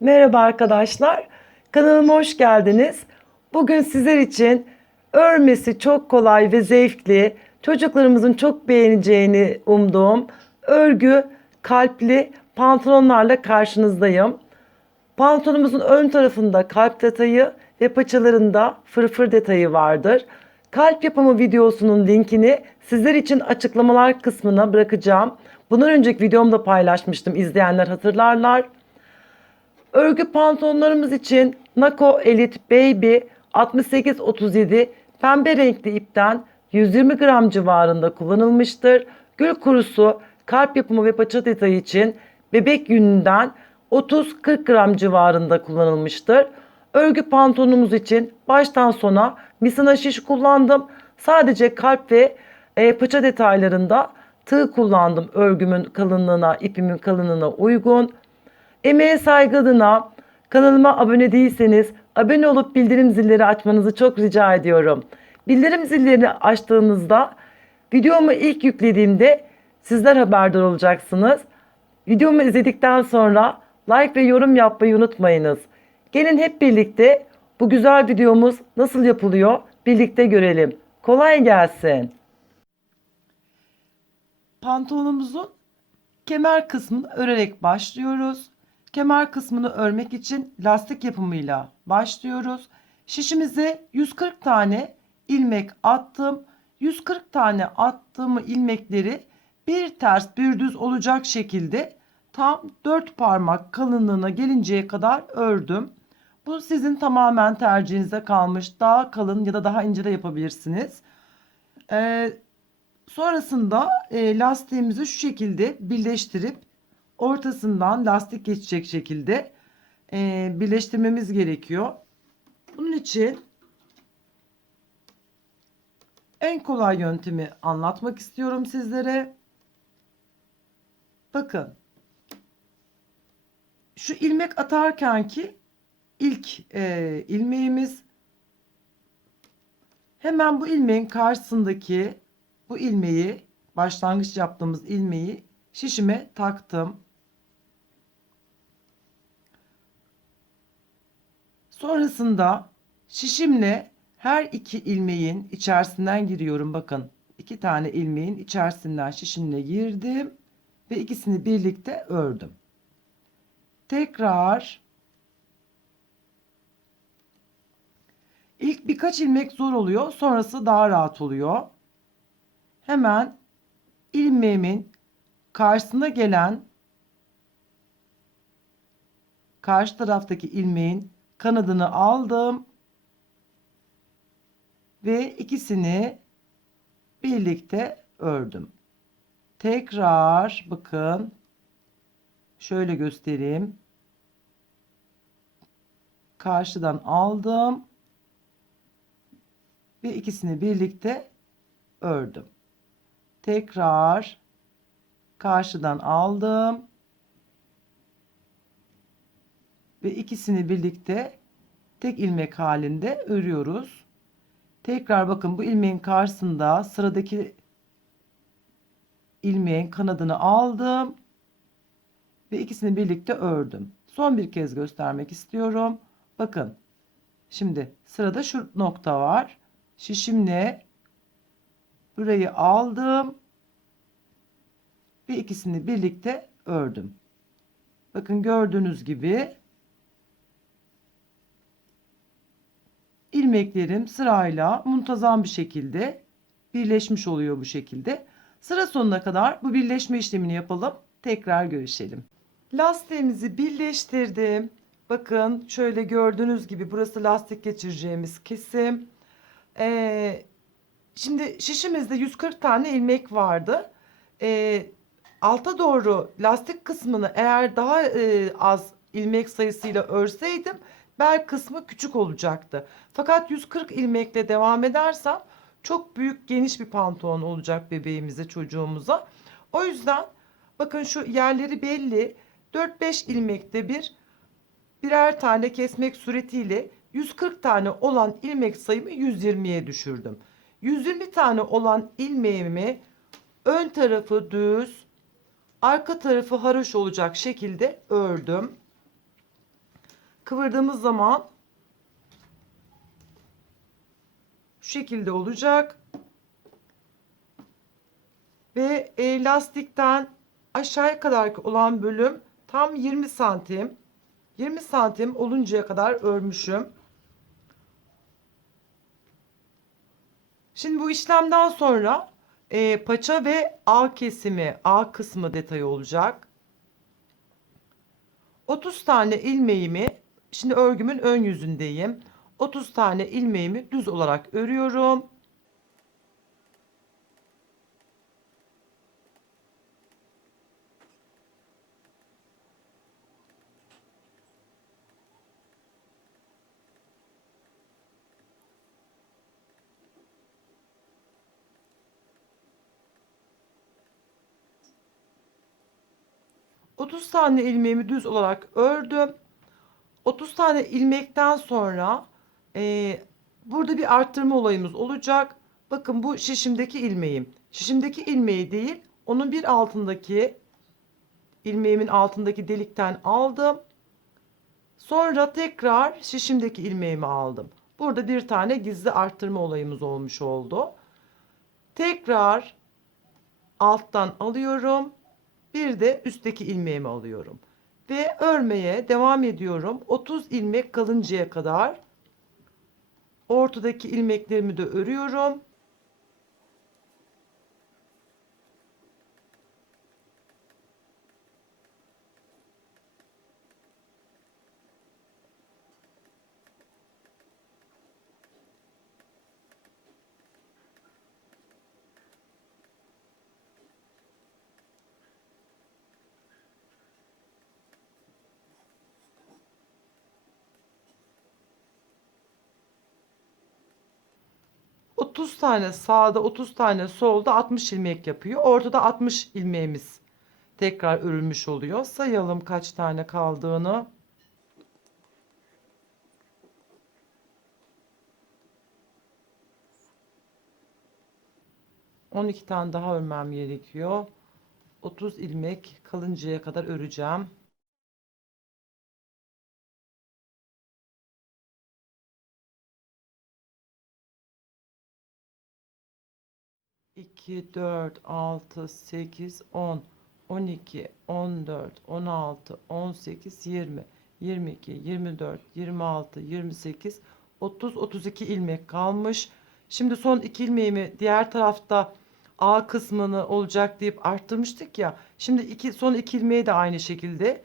Merhaba arkadaşlar. Kanalıma hoş geldiniz. Bugün sizler için örmesi çok kolay ve zevkli, çocuklarımızın çok beğeneceğini umduğum örgü kalpli pantolonlarla karşınızdayım. Pantolonumuzun ön tarafında kalp detayı ve paçalarında fırfır detayı vardır. Kalp yapımı videosunun linkini sizler için açıklamalar kısmına bırakacağım. Bundan önceki videomda paylaşmıştım. İzleyenler hatırlarlar. Örgü pantolonlarımız için Nako Elite Baby 6837 pembe renkli ipten 120 gram civarında kullanılmıştır. Gül kurusu kalp yapımı ve paça detayı için bebek yününden 30-40 gram civarında kullanılmıştır. Örgü pantolonumuz için baştan sona misina şiş kullandım. Sadece kalp ve e, paça detaylarında tığ kullandım örgümün kalınlığına, ipimin kalınlığına uygun. Emeğe saygı kanalıma abone değilseniz abone olup bildirim zilleri açmanızı çok rica ediyorum. Bildirim zillerini açtığınızda videomu ilk yüklediğimde sizler haberdar olacaksınız. Videomu izledikten sonra like ve yorum yapmayı unutmayınız. Gelin hep birlikte bu güzel videomuz nasıl yapılıyor birlikte görelim. Kolay gelsin. Pantolonumuzun kemer kısmını örerek başlıyoruz. Kemer kısmını örmek için lastik yapımıyla başlıyoruz. Şişimize 140 tane ilmek attım. 140 tane attığım ilmekleri bir ters bir düz olacak şekilde tam 4 parmak kalınlığına gelinceye kadar ördüm. Bu sizin tamamen tercihinize kalmış. Daha kalın ya da daha ince de yapabilirsiniz. Ee, sonrasında e, lastiğimizi şu şekilde birleştirip ortasından lastik geçecek şekilde e, birleştirmemiz gerekiyor. Bunun için en kolay yöntemi anlatmak istiyorum sizlere. Bakın. Şu ilmek atarken ki ilk e, ilmeğimiz hemen bu ilmeğin karşısındaki bu ilmeği başlangıç yaptığımız ilmeği şişime taktım. Sonrasında şişimle her iki ilmeğin içerisinden giriyorum. Bakın iki tane ilmeğin içerisinden şişimle girdim ve ikisini birlikte ördüm. Tekrar ilk birkaç ilmek zor oluyor. Sonrası daha rahat oluyor. Hemen ilmeğimin karşısına gelen karşı taraftaki ilmeğin kanadını aldım ve ikisini birlikte ördüm. Tekrar bakın şöyle göstereyim. Karşıdan aldım ve ikisini birlikte ördüm. Tekrar karşıdan aldım ve ikisini birlikte tek ilmek halinde örüyoruz. Tekrar bakın bu ilmeğin karşısında sıradaki ilmeğin kanadını aldım ve ikisini birlikte ördüm. Son bir kez göstermek istiyorum. Bakın. Şimdi sırada şu nokta var. Şişimle burayı aldım ve ikisini birlikte ördüm. Bakın gördüğünüz gibi ilmeklerim sırayla muntazam bir şekilde birleşmiş oluyor bu şekilde. Sıra sonuna kadar bu birleşme işlemini yapalım. Tekrar görüşelim. Lastiğimizi birleştirdim. Bakın şöyle gördüğünüz gibi burası lastik geçireceğimiz kesim. Ee, şimdi şişimizde 140 tane ilmek vardı. Ee, alta doğru lastik kısmını eğer daha e, az ilmek sayısıyla örseydim bel kısmı küçük olacaktı. Fakat 140 ilmekle devam edersem çok büyük geniş bir pantolon olacak bebeğimize çocuğumuza. O yüzden bakın şu yerleri belli 4-5 ilmekte bir birer tane kesmek suretiyle 140 tane olan ilmek sayımı 120'ye düşürdüm. 120 tane olan ilmeğimi ön tarafı düz arka tarafı haroş olacak şekilde ördüm. Kıvırdığımız zaman şu şekilde olacak. Ve e, lastikten aşağıya kadar olan bölüm tam 20 santim. 20 santim oluncaya kadar örmüşüm. Şimdi bu işlemden sonra e, paça ve A kesimi, A kısmı detayı olacak. 30 tane ilmeğimi, şimdi örgümün ön yüzündeyim. 30 tane ilmeğimi düz olarak örüyorum. ...30 tane ilmeğimi düz olarak ördüm. 30 tane ilmekten sonra... e, ...burada bir arttırma olayımız olacak. Bakın bu şişimdeki ilmeğim. Şişimdeki ilmeği değil... ...onun bir altındaki... ...ilmeğimin altındaki delikten aldım. Sonra tekrar şişimdeki ilmeğimi aldım. Burada bir tane gizli arttırma olayımız olmuş oldu. Tekrar alttan alıyorum. Bir de üstteki ilmeğimi alıyorum. Ve örmeye devam ediyorum. 30 ilmek kalıncaya kadar. Ortadaki ilmeklerimi de örüyorum. 30 tane sağda 30 tane solda 60 ilmek yapıyor. Ortada 60 ilmeğimiz tekrar örülmüş oluyor. Sayalım kaç tane kaldığını. On iki tane daha örmem gerekiyor. 30 ilmek kalıncaya kadar öreceğim. 2, 4, 6, 8, 10, 12, 14, 16, 18, 20, 22, 24, 26, 28, 30, 32 ilmek kalmış. Şimdi son iki ilmeğimi diğer tarafta A kısmını olacak deyip arttırmıştık ya. Şimdi iki, son iki ilmeği de aynı şekilde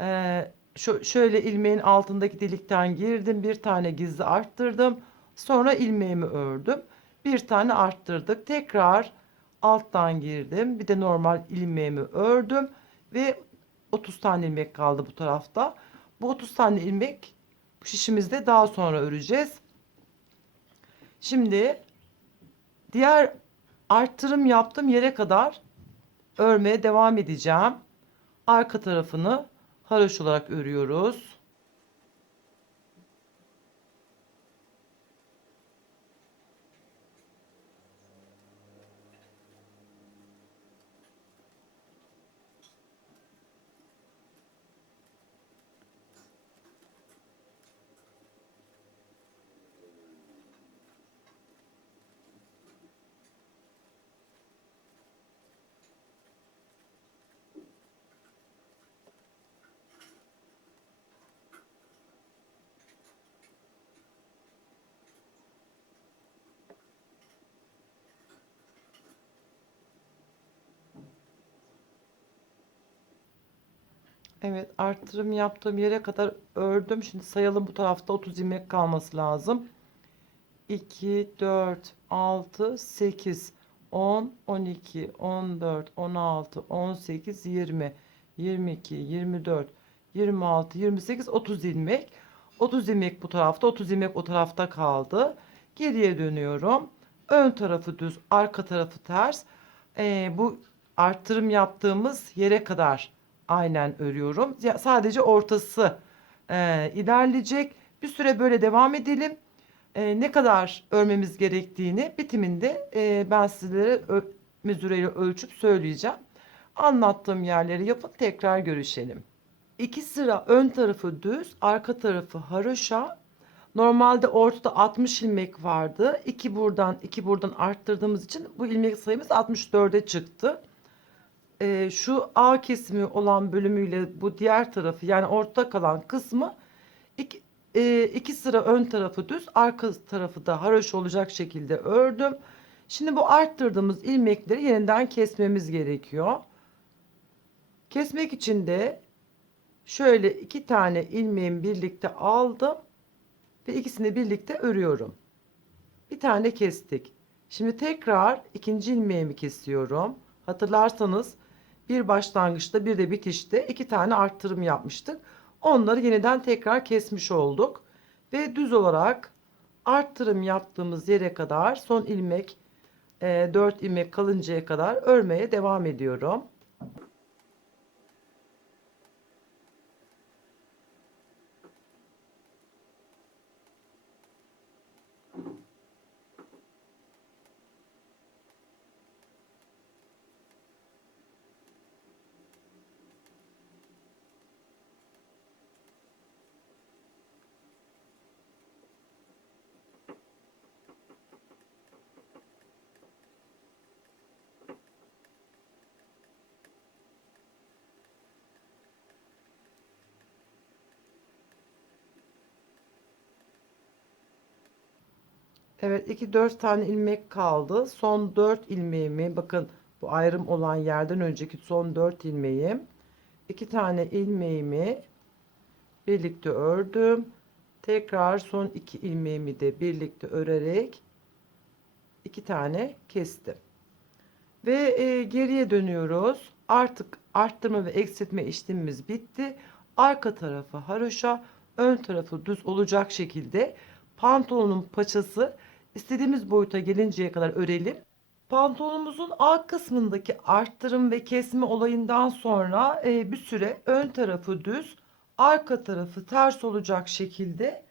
e, şu, şöyle ilmeğin altındaki delikten girdim. Bir tane gizli arttırdım. Sonra ilmeğimi ördüm. Bir tane arttırdık. Tekrar alttan girdim. Bir de normal ilmeğimi ördüm. Ve 30 tane ilmek kaldı bu tarafta. Bu 30 tane ilmek bu şişimizde daha sonra öreceğiz. Şimdi diğer arttırım yaptığım yere kadar örmeye devam edeceğim. Arka tarafını haroş olarak örüyoruz. Evet arttırım yaptığım yere kadar ördüm. Şimdi sayalım bu tarafta 30 ilmek kalması lazım. 2, 4, 6, 8, 10, 12, 14, 16, 18, 20, 22, 24, 26, 28, 30 ilmek. 30 ilmek bu tarafta, 30 ilmek o tarafta kaldı. Geriye dönüyorum. Ön tarafı düz, arka tarafı ters. Ee, bu arttırım yaptığımız yere kadar aynen örüyorum. Sadece ortası e, ilerleyecek. Bir süre böyle devam edelim. E, ne kadar örmemiz gerektiğini bitiminde e, ben sizlere ö, mezureyle ölçüp söyleyeceğim. Anlattığım yerleri yapın tekrar görüşelim. İki sıra ön tarafı düz, arka tarafı haroşa. Normalde ortada 60 ilmek vardı. 2 buradan, 2 buradan arttırdığımız için bu ilmek sayımız 64'e çıktı. Ee, şu A kesimi olan bölümüyle bu diğer tarafı yani ortada kalan kısmı iki, e, iki sıra ön tarafı düz, arka tarafı da haroşa olacak şekilde ördüm. Şimdi bu arttırdığımız ilmekleri yeniden kesmemiz gerekiyor. Kesmek için de şöyle iki tane ilmeğimi birlikte aldım ve ikisini birlikte örüyorum. Bir tane kestik. Şimdi tekrar ikinci ilmeğimi kesiyorum. Hatırlarsanız bir başlangıçta bir de bitişte iki tane arttırım yapmıştık. Onları yeniden tekrar kesmiş olduk. Ve düz olarak arttırım yaptığımız yere kadar son ilmek 4 ilmek kalıncaya kadar örmeye devam ediyorum. Evet 2 4 tane ilmek kaldı. Son 4 ilmeğimi bakın bu ayrım olan yerden önceki son 4 ilmeğim. 2 tane ilmeğimi birlikte ördüm. Tekrar son 2 ilmeğimi de birlikte örerek 2 tane kestim. Ve e, geriye dönüyoruz. Artık arttırma ve eksiltme işlemimiz bitti. Arka tarafı haroşa, ön tarafı düz olacak şekilde pantolonun paçası istediğimiz boyuta gelinceye kadar örelim. Pantolonumuzun alt kısmındaki arttırım ve kesme olayından sonra e, bir süre ön tarafı düz, arka tarafı ters olacak şekilde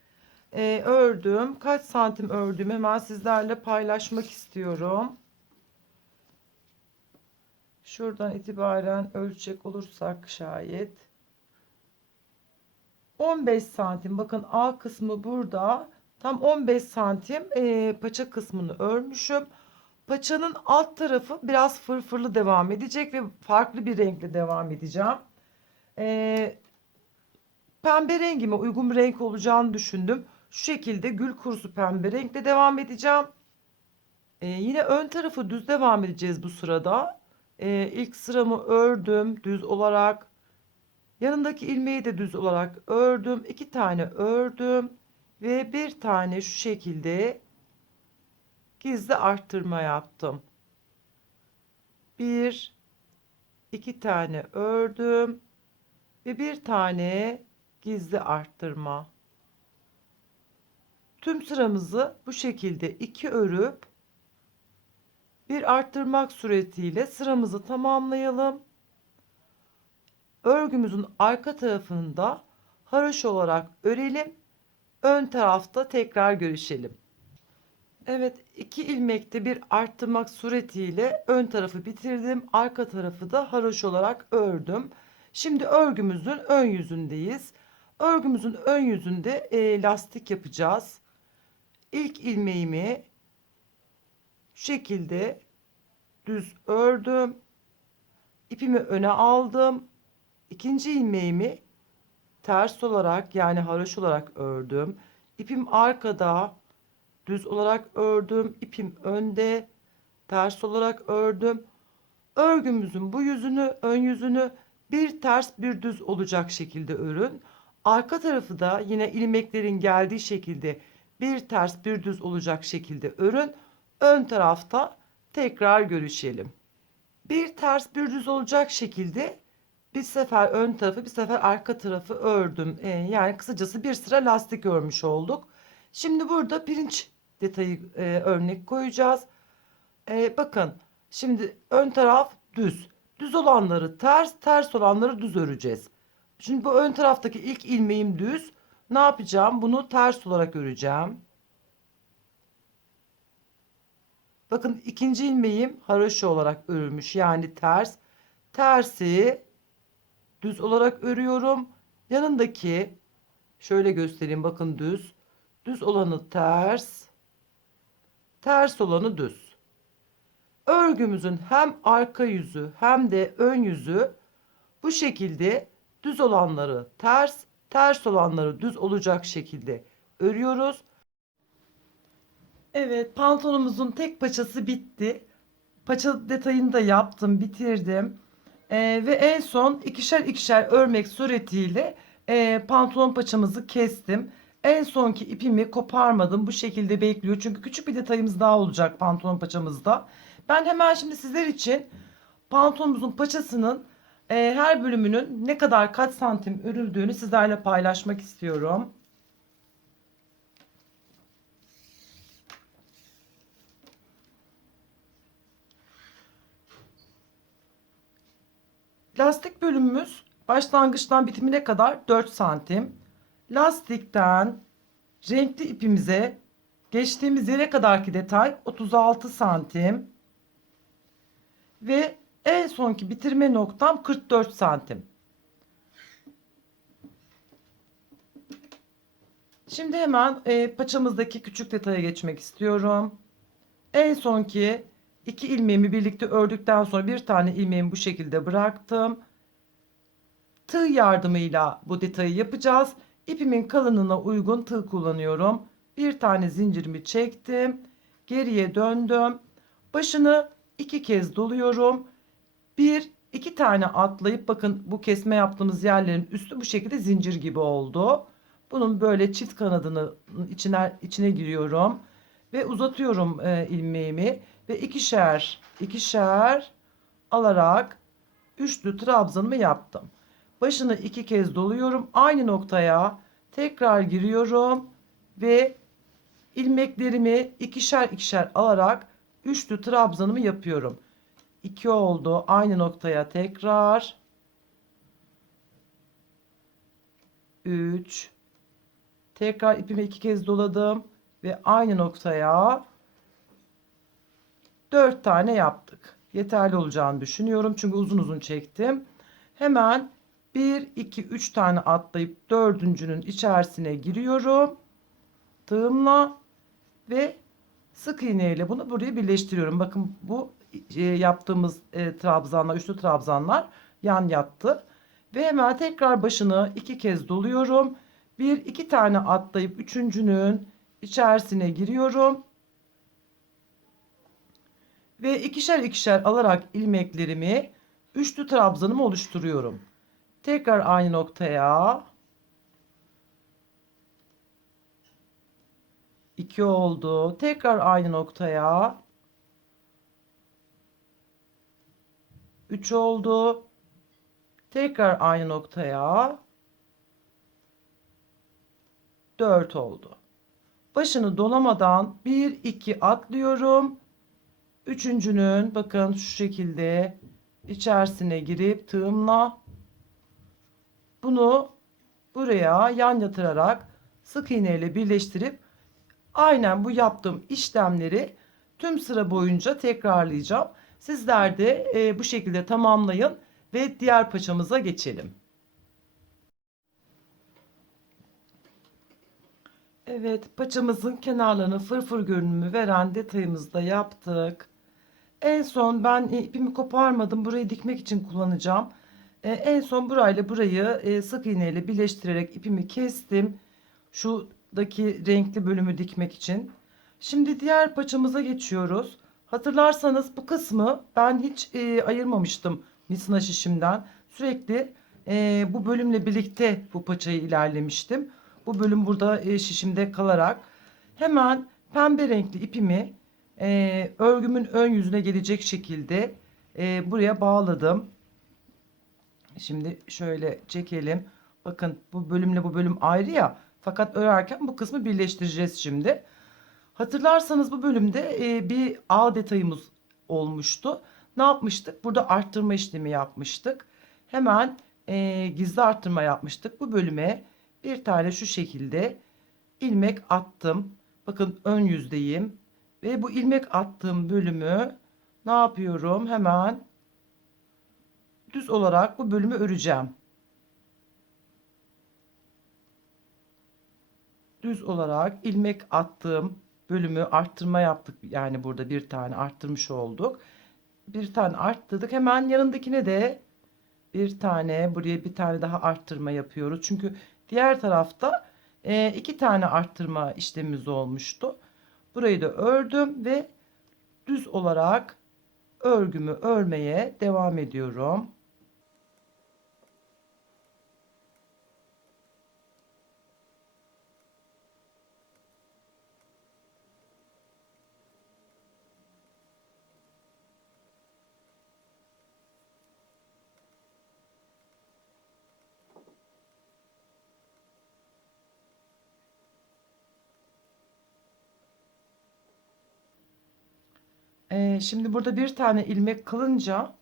e, ördüm. Kaç santim ördüm hemen sizlerle paylaşmak istiyorum. Şuradan itibaren ölçecek olursak şayet 15 santim bakın A kısmı burada tam 15 santim e, paça kısmını örmüşüm. Paçanın alt tarafı biraz fırfırlı devam edecek ve farklı bir renkle devam edeceğim. E, pembe rengime uygun bir renk olacağını düşündüm. Şu şekilde gül kurusu pembe renkle devam edeceğim. E, yine ön tarafı düz devam edeceğiz bu sırada. E, ilk sıramı ördüm düz olarak. Yanındaki ilmeği de düz olarak ördüm. iki tane ördüm. Ve bir tane şu şekilde gizli arttırma yaptım. Bir, iki tane ördüm. Ve bir tane gizli arttırma. Tüm sıramızı bu şekilde iki örüp bir arttırmak suretiyle sıramızı tamamlayalım. Örgümüzün arka tarafında haroş olarak örelim. Ön tarafta tekrar görüşelim. Evet iki ilmekte bir arttırmak suretiyle ön tarafı bitirdim. Arka tarafı da haroş olarak ördüm. Şimdi örgümüzün ön yüzündeyiz. Örgümüzün ön yüzünde e, lastik yapacağız. İlk ilmeğimi şu şekilde düz ördüm. İpimi öne aldım. İkinci ilmeğimi ters olarak yani haroş olarak ördüm. İpim arkada düz olarak ördüm. İpim önde ters olarak ördüm. Örgümüzün bu yüzünü ön yüzünü bir ters bir düz olacak şekilde örün. Arka tarafı da yine ilmeklerin geldiği şekilde bir ters bir düz olacak şekilde örün. Ön tarafta tekrar görüşelim. Bir ters bir düz olacak şekilde bir sefer ön tarafı bir sefer arka tarafı ördüm. Ee, yani kısacası bir sıra lastik örmüş olduk. Şimdi burada pirinç detayı e, örnek koyacağız. Ee, bakın şimdi ön taraf düz. Düz olanları ters, ters olanları düz öreceğiz. Şimdi bu ön taraftaki ilk ilmeğim düz. Ne yapacağım? Bunu ters olarak öreceğim. Bakın ikinci ilmeğim haroşa olarak örülmüş. Yani ters. Tersi düz olarak örüyorum. Yanındaki şöyle göstereyim bakın düz. Düz olanı ters. Ters olanı düz. Örgümüzün hem arka yüzü hem de ön yüzü bu şekilde düz olanları ters, ters olanları düz olacak şekilde örüyoruz. Evet, pantolonumuzun tek paçası bitti. Paça detayını da yaptım, bitirdim. Ee, ve en son ikişer ikişer örmek suretiyle e, pantolon paçamızı kestim. En sonki ipimi koparmadım. Bu şekilde bekliyor. Çünkü küçük bir detayımız daha olacak pantolon paçamızda. Ben hemen şimdi sizler için pantolonumuzun paçasının e, her bölümünün ne kadar kaç santim örüldüğünü sizlerle paylaşmak istiyorum. Lastik bölümümüz başlangıçtan bitimine kadar 4 santim. Lastikten renkli ipimize geçtiğimiz yere kadarki detay 36 santim. Ve en sonki bitirme noktam 44 santim. Şimdi hemen e, paçamızdaki küçük detaya geçmek istiyorum. En sonki iki ilmeğimi birlikte ördükten sonra bir tane ilmeğimi bu şekilde bıraktım. Tığ yardımıyla bu detayı yapacağız. İpimin kalınlığına uygun tığ kullanıyorum. Bir tane zincirimi çektim. Geriye döndüm. Başını iki kez doluyorum. Bir, iki tane atlayıp bakın bu kesme yaptığımız yerlerin üstü bu şekilde zincir gibi oldu. Bunun böyle çift kanadını içine, içine giriyorum ve uzatıyorum e, ilmeğimi ve ikişer ikişer alarak üçlü trabzanımı yaptım. Başını iki kez doluyorum. Aynı noktaya tekrar giriyorum ve ilmeklerimi ikişer ikişer alarak üçlü trabzanımı yapıyorum. 2 oldu. Aynı noktaya tekrar 3 tekrar ipimi iki kez doladım ve aynı noktaya 4 tane yaptık. Yeterli olacağını düşünüyorum. Çünkü uzun uzun çektim. Hemen 1 2 3 tane atlayıp dördüncünün içerisine giriyorum. Tığımla ve sık iğne ile bunu buraya birleştiriyorum. Bakın bu e, yaptığımız e, trabzanlar, üçlü trabzanlar yan yattı. Ve hemen tekrar başını iki kez doluyorum. Bir iki tane atlayıp üçüncünün içerisine giriyorum. Ve ikişer ikişer alarak ilmeklerimi üçlü trabzanımı oluşturuyorum. Tekrar aynı noktaya 2 oldu. Tekrar aynı noktaya 3 oldu. Tekrar aynı noktaya 4 oldu. Başını dolamadan 1 2 atlıyorum. Üçüncünün bakın şu şekilde içerisine girip tığımla bunu buraya yan yatırarak sık iğne ile birleştirip aynen bu yaptığım işlemleri tüm sıra boyunca tekrarlayacağım. Sizler de e, bu şekilde tamamlayın ve diğer paçamıza geçelim. Evet paçamızın kenarlarını fırfır görünümü veren detayımızı da yaptık. En son ben ipimi koparmadım. Burayı dikmek için kullanacağım. E, en son burayla burayı e, sık iğne ile birleştirerek ipimi kestim. Şuradaki renkli bölümü dikmek için. Şimdi diğer paçamıza geçiyoruz. Hatırlarsanız bu kısmı ben hiç e, ayırmamıştım misina şişimden. Sürekli e, bu bölümle birlikte bu paçayı ilerlemiştim. Bu bölüm burada e, şişimde kalarak hemen pembe renkli ipimi e, örgümün ön yüzüne gelecek şekilde e, buraya bağladım. Şimdi şöyle çekelim. Bakın bu bölümle bu bölüm ayrı ya. Fakat örerken bu kısmı birleştireceğiz şimdi. Hatırlarsanız bu bölümde e, bir ağ detayımız olmuştu. Ne yapmıştık? Burada arttırma işlemi yapmıştık. Hemen e, gizli arttırma yapmıştık. Bu bölüme bir tane şu şekilde ilmek attım. Bakın ön yüzdeyim. Ve bu ilmek attığım bölümü ne yapıyorum? Hemen düz olarak bu bölümü öreceğim. düz olarak ilmek attığım bölümü arttırma yaptık. Yani burada bir tane arttırmış olduk. Bir tane arttırdık. Hemen yanındakine de bir tane buraya bir tane daha arttırma yapıyoruz. Çünkü diğer tarafta e, iki tane arttırma işlemimiz olmuştu. Burayı da ördüm ve düz olarak örgümü örmeye devam ediyorum. Ee, şimdi burada bir tane ilmek kalınca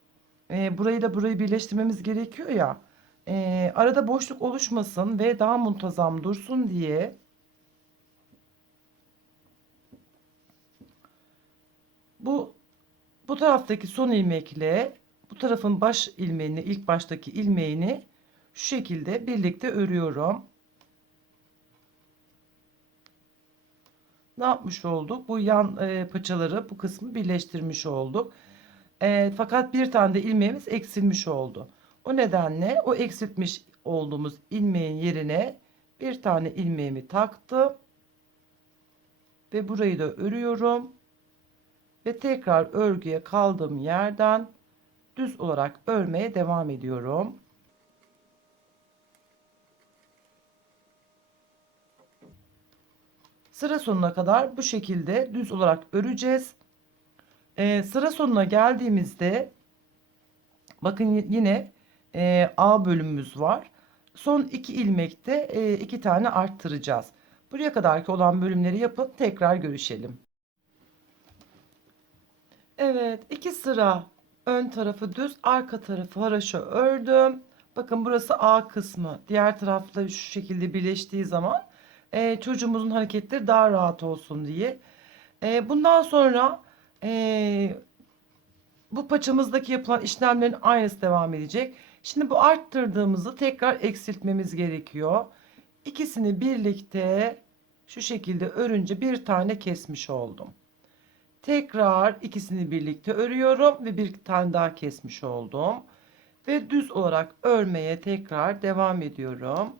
e, burayı da burayı birleştirmemiz gerekiyor ya. e, arada boşluk oluşmasın ve daha muntazam dursun diye bu bu taraftaki son ilmekle bu tarafın baş ilmeğini ilk baştaki ilmeğini şu şekilde birlikte örüyorum. Ne yapmış olduk? Bu yan e, paçaları bu kısmı birleştirmiş olduk. E, fakat bir tane de ilmeğimiz eksilmiş oldu. O nedenle o eksiltmiş olduğumuz ilmeğin yerine bir tane ilmeğimi taktım. Ve burayı da örüyorum. Ve tekrar örgüye kaldığım yerden düz olarak örmeye devam ediyorum. Sıra sonuna kadar bu şekilde düz olarak öreceğiz. Ee, sıra sonuna geldiğimizde bakın yine e, A bölümümüz var. Son iki ilmekte e, iki tane arttıracağız. Buraya kadarki olan bölümleri yapın tekrar görüşelim. Evet iki sıra ön tarafı düz arka tarafı haraşo ördüm. Bakın burası A kısmı. Diğer tarafla şu şekilde birleştiği zaman e, çocuğumuzun hareketleri daha rahat olsun diye. E, bundan sonra e, bu paçamızdaki yapılan işlemlerin aynısı devam edecek. Şimdi bu arttırdığımızı tekrar eksiltmemiz gerekiyor. İkisini birlikte şu şekilde örünce bir tane kesmiş oldum. Tekrar ikisini birlikte örüyorum ve bir tane daha kesmiş oldum. Ve düz olarak örmeye tekrar devam ediyorum.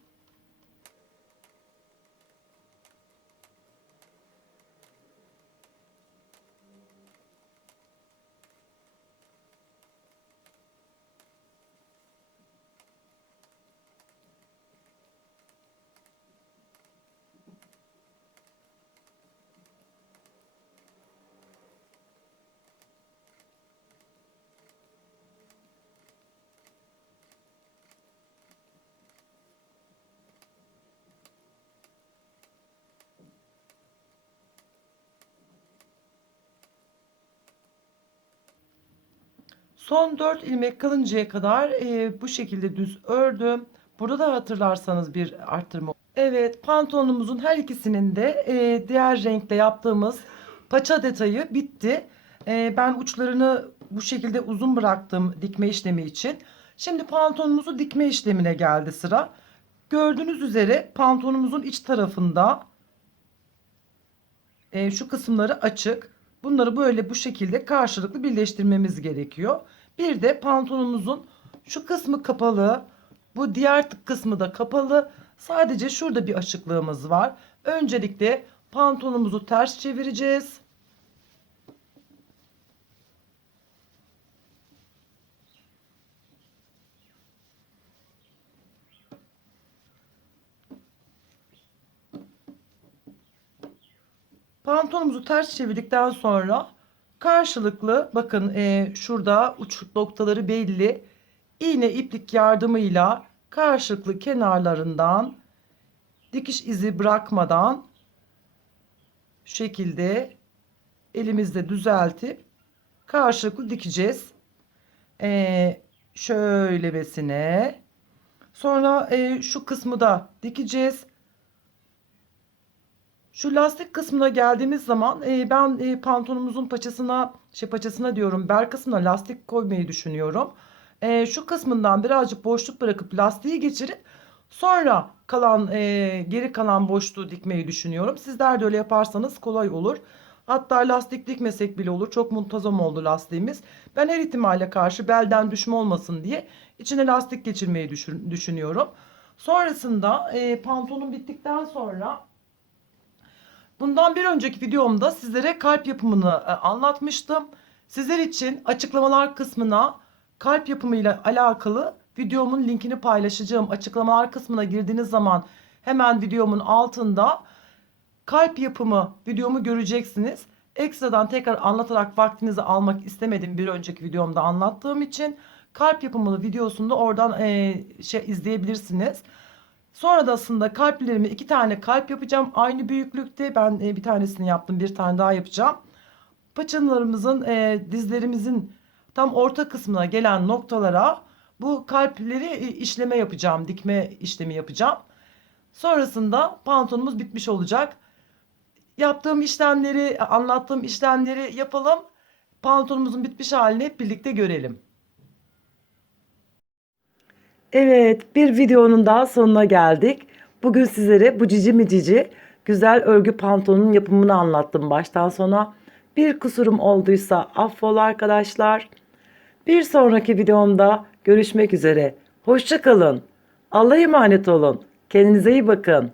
Son 4 ilmek kalıncaya kadar e, bu şekilde düz ördüm. Burada da hatırlarsanız bir arttırma. Evet pantolonumuzun her ikisinin de e, diğer renkle yaptığımız paça detayı bitti. E, ben uçlarını bu şekilde uzun bıraktım dikme işlemi için. Şimdi pantolonumuzu dikme işlemine geldi sıra. Gördüğünüz üzere pantolonumuzun iç tarafında e, şu kısımları açık. Bunları böyle bu şekilde karşılıklı birleştirmemiz gerekiyor. Bir de pantolonumuzun şu kısmı kapalı. Bu diğer kısmı da kapalı. Sadece şurada bir açıklığımız var. Öncelikle pantolonumuzu ters çevireceğiz. Pantolonumuzu ters çevirdikten sonra karşılıklı bakın e, şurada uç noktaları belli. İğne iplik yardımıyla karşılıklı kenarlarından dikiş izi bırakmadan şu şekilde elimizde düzeltip karşılıklı dikeceğiz. E, şöylesine. Sonra e, şu kısmı da dikeceğiz. Şu lastik kısmına geldiğimiz zaman e, ben e, pantolonumuzun paçasına şey paçasına diyorum bel kısmına lastik koymayı düşünüyorum. E, şu kısmından birazcık boşluk bırakıp lastiği geçirip Sonra kalan e, geri kalan boşluğu dikmeyi düşünüyorum. Sizler de öyle yaparsanız kolay olur. Hatta lastik dikmesek bile olur. Çok muntazam oldu lastiğimiz. Ben her ihtimale karşı belden düşme olmasın diye içine lastik geçirmeyi düşün- düşünüyorum. Sonrasında e, pantolon bittikten sonra bundan bir önceki videomda sizlere kalp yapımını e, anlatmıştım. Sizler için açıklamalar kısmına kalp yapımıyla alakalı videomun linkini paylaşacağım. Açıklamalar kısmına girdiğiniz zaman hemen videomun altında kalp yapımı videomu göreceksiniz. Ekstradan tekrar anlatarak vaktinizi almak istemedim bir önceki videomda anlattığım için. Kalp yapımı videosunu da oradan e, şey izleyebilirsiniz. Sonra da aslında kalplerimi iki tane kalp yapacağım. Aynı büyüklükte ben e, bir tanesini yaptım bir tane daha yapacağım. Paçalarımızın e, dizlerimizin tam orta kısmına gelen noktalara bu kalpleri e, işleme yapacağım. Dikme işlemi yapacağım. Sonrasında pantolonumuz bitmiş olacak. Yaptığım işlemleri, anlattığım işlemleri yapalım. Pantolonumuzun bitmiş halini hep birlikte görelim. Evet, bir videonun daha sonuna geldik. Bugün sizlere bu cici mi cici güzel örgü pantolonun yapımını anlattım baştan sona. Bir kusurum olduysa affola arkadaşlar. Bir sonraki videomda görüşmek üzere. Hoşça kalın. Allah'a emanet olun. Kendinize iyi bakın.